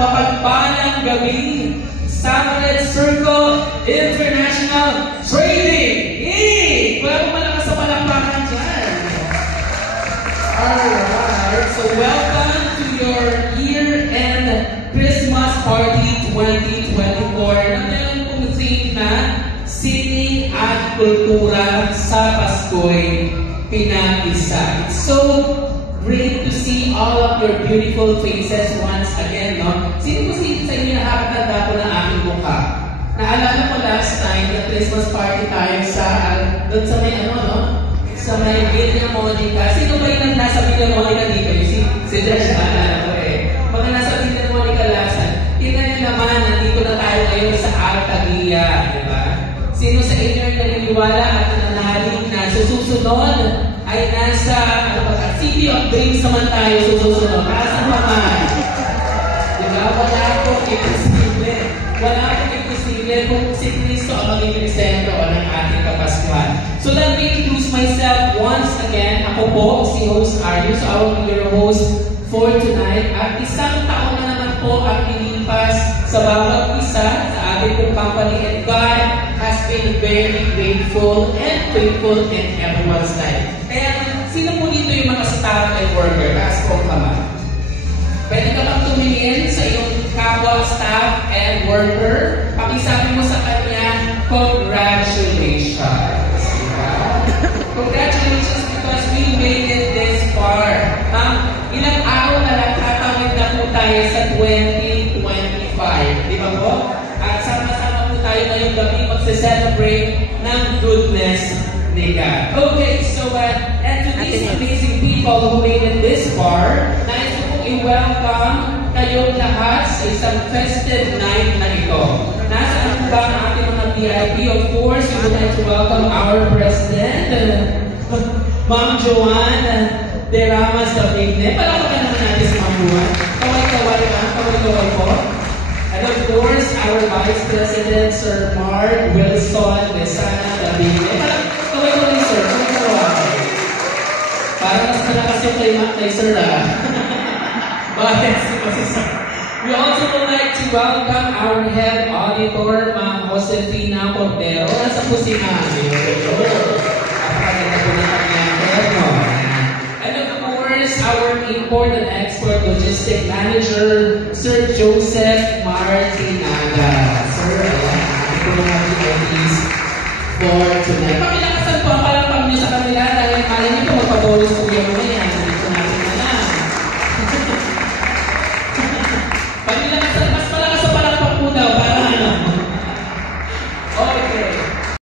mapagpalang gabi sa Red Circle International Trading. Wala mo malakas sa palakpakan dyan. Alright, so welcome to your year-end Christmas Party 2024 na meron pong theme na sining at kultura sa Pasko'y pinag-isa. It's so great to see all of your beautiful faces once again, no? Sino po sa inyo nakakatanda ko ng aking mukha? Naalala ko last time na Christmas party tayo sa, doon sa may ano, no? Sa may Villa Monica. Sino ba yung nasa Villa Monica dito? Si Josh, naalala ko eh. Mga nasa Villa Monica lasan. Tingnan niyo naman, nandito na tayo ngayon sa Altagia, di ba? Sino sa inyo yung naniniwala at nananalig na susunod ay nasa, City of Dreams naman tayo susunod. Nasa naman. Diba? Wala akong imposible. Wala akong imposible kung si Cristo ang magiging sentro ng ating Kapaskuhan. So let me introduce myself once again. Ako po, si Host Aryo. So I will be your host for tonight. At isang taon na naman po ang nilipas sa bawat isa sa ating pong company. And God has been very grateful and faithful in everyone's life. Kaya sino po dito yung mga staff and worker? Taas po kamay. Pwede ka bang tumingin sa iyong kapwa staff and worker? Pakisabi mo sa kanya, congratulations. Congratulations because we made it this far. Ilang araw na lang tatawid na po tayo sa 2025. Di ba po? At sama-sama po tayo ngayong gabi magse-celebrate ng goodness ni God. Okay, so and to these amazing people who made it this far, nais ko pong i-welcome kayong lahat sa isang festive night na ito. Nasaan po ba ang ating mga VIP? Of course, we would like to welcome our President, Ma'am Joanne De Ramas Davigne. Palakpakan naman natin si Ma'am Joanne. Kaway-kaway ma'am, kaway-kaway po. And of course, our Vice President, Sir Mark Wilson De Sana Davigne. Kaway-kaway, sir. Kaway-kaway. Parang mas malakas yung kay Sir Bakit si Sir? We also would like to welcome our head auditor, Ma'am Josefina Cordero. Nasa po si Ma'am. Napakaganda po ng kanyang head, no? And of course, our import and export logistic manager, Sir Joseph Martinaga. Sir, ayan. Ako po mga DOTs for tonight. Pakilakasan po ang palapag niyo sa kanila dahil malay niyo po magpabolos po yung mga yan. Dito natin na lang.